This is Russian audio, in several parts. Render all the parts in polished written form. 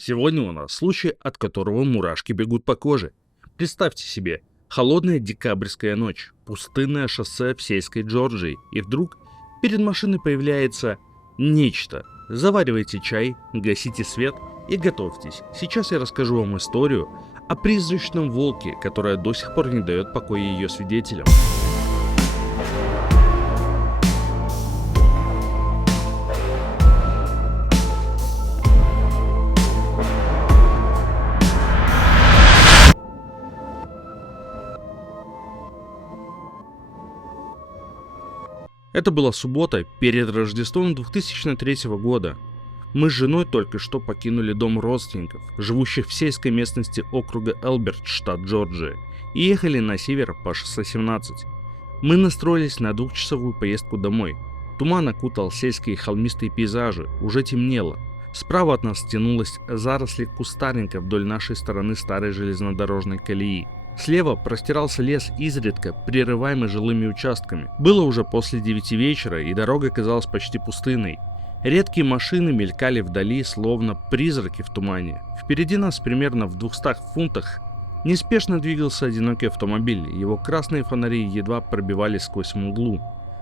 Сегодня у нас случай, от которого мурашки бегут по коже. Представьте себе, холодная декабрьская ночь, пустынное шоссе в сельской Джорджии, и вдруг перед машиной появляется нечто. Заваривайте чай, гасите свет и готовьтесь. Сейчас я расскажу вам историю о призрачном волке, которая до сих пор не дает покоя ее свидетелям. Это была суббота перед Рождеством 2003 года. Мы с женой только что покинули дом родственников, живущих в сельской местности округа Элберт, штат Джорджия, и ехали на север по шоссе 17. Мы настроились на двухчасовую поездку домой. Туман окутал сельские холмистые пейзажи, уже темнело. Справа от нас тянулась заросли кустарника вдоль нашей стороны старой железнодорожной колеи. Слева простирался лес, изредка прерываемый жилыми участками. Было уже после 9 вечера, и дорога казалась почти пустынной. Редкие машины мелькали вдали, словно призраки в тумане. Впереди нас, примерно в 200 фунтах, неспешно двигался одинокий автомобиль. Его красные фонари едва пробивались сквозь мглу.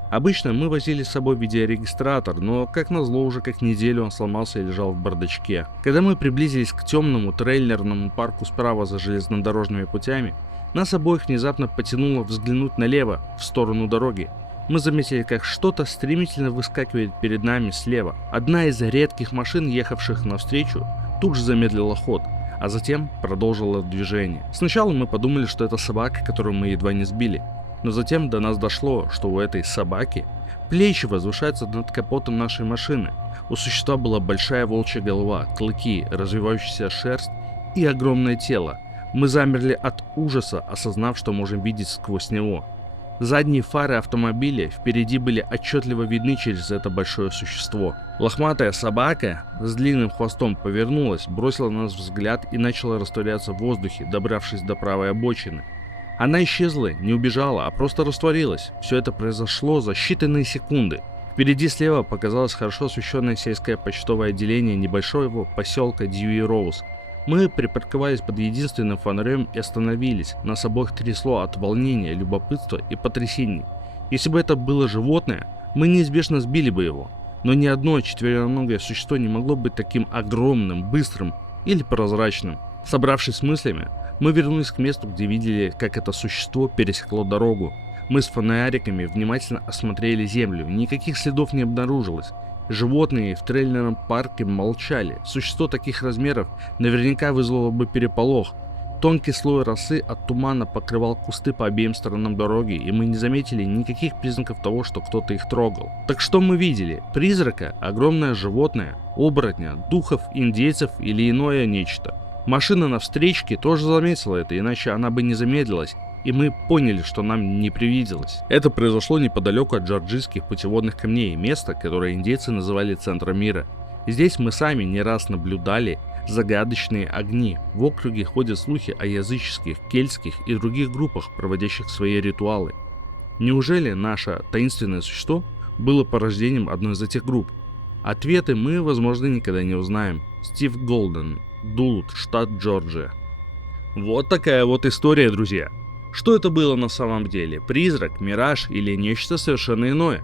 Обычно мы возили с собой видеорегистратор, но, как назло, уже как неделю он сломался и лежал в бардачке. Когда мы приблизились к темному трейлерному парку справа за железнодорожными путями, нас обоих внезапно потянуло взглянуть налево, в сторону дороги. Мы заметили, как что-то стремительно выскакивает перед нами слева. Одна из редких машин, ехавших навстречу, тут же замедлила ход, а затем продолжила движение. Сначала мы подумали, что это собака, которую мы едва не сбили. Но затем до нас дошло, что у этой собаки плечи возвышаются над капотом нашей машины. У существа была большая волчья голова, клыки, развивающаяся шерсть и огромное тело. Мы замерли от ужаса, осознав, что можем видеть сквозь него. Задние фары автомобиля впереди были отчетливо видны через это большое существо. Лохматая собака с длинным хвостом повернулась, бросила на нас взгляд и начала растворяться в воздухе, добравшись до правой обочины. Она исчезла, не убежала, а просто растворилась. Все это произошло за считанные секунды. Впереди слева показалось хорошо освещенное сельское почтовое отделение небольшого поселка Дьюи-Роуз. Мы припарковались под единственным фонарем и остановились. Нас обоих трясло от волнения, любопытства и потрясений. Если бы это было животное, мы неизбежно сбили бы его. Но ни одно четвероногое существо не могло быть таким огромным, быстрым или прозрачным. Собравшись с мыслями, мы вернулись к месту, где видели, как это существо пересекло дорогу. Мы с фонариками внимательно осмотрели землю, никаких следов не обнаружилось. Животные в трейлерном парке молчали. Существо таких размеров наверняка вызвало бы переполох. Тонкий слой росы от тумана покрывал кусты по обеим сторонам дороги, и мы не заметили никаких признаков того, что кто-то их трогал. Так что мы видели? Призрака, огромное животное, оборотня, духов, индейцев или иное нечто. Машина на встречке тоже заметила это, иначе она бы не замедлилась, и мы поняли, что нам не привиделось. Это произошло неподалеку от джорджийских путеводных камней, место, которое индейцы называли центром мира. Здесь мы сами не раз наблюдали загадочные огни. В округе ходят слухи о языческих, кельтских и других группах, проводящих свои ритуалы. Неужели наше таинственное существо было порождением одной из этих групп? Ответы мы, возможно, никогда не узнаем. Стив Голден, Дулут, штат Джорджия. Вот такая вот история, друзья. Что это было на самом деле? Призрак, мираж или нечто совершенно иное?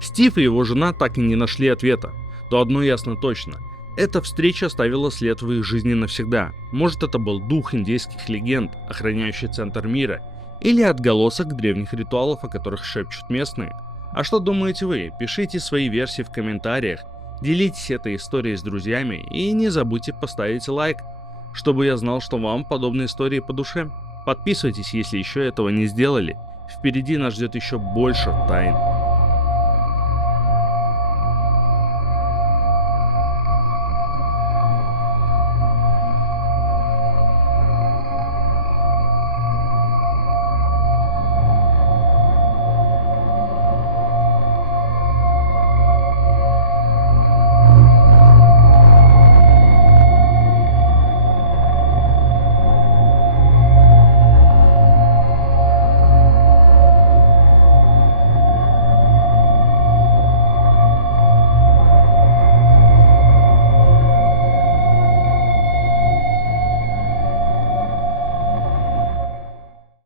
Стив и его жена так и не нашли ответа. То одно ясно точно. Эта встреча оставила след в их жизни навсегда. Может, это был дух индейских легенд, охраняющий центр мира, или отголосок древних ритуалов, о которых шепчут местные. А что думаете вы? Пишите свои версии в комментариях. Делитесь этой историей с друзьями и не забудьте поставить лайк, чтобы я знал, что вам подобные истории по душе. Подписывайтесь, если еще этого не сделали. Впереди нас ждет еще больше тайн.